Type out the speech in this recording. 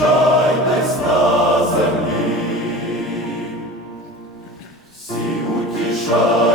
утішайтесь на землі, всі утішайтесь.